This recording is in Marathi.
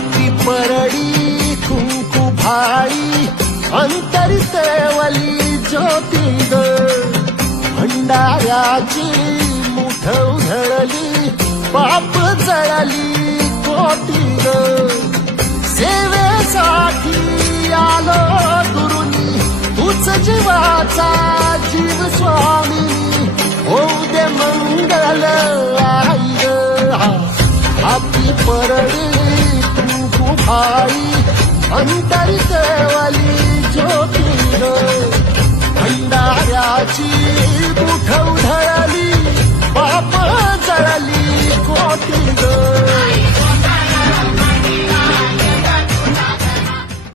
परडी कुंकू भाई अंतरी सेवली ज्योती भंडाऱ्याची मुठ उधळली पाप जळली कोटी सेवेसाठी आलो गुरुनी तूच जीवाचा जीव स्वामी. होऊ दे मंगल आई आपली परळी आई भाई अंतरी सेवली ज्योती भंडाऱ्याची मुठ उधळली पाप जळली.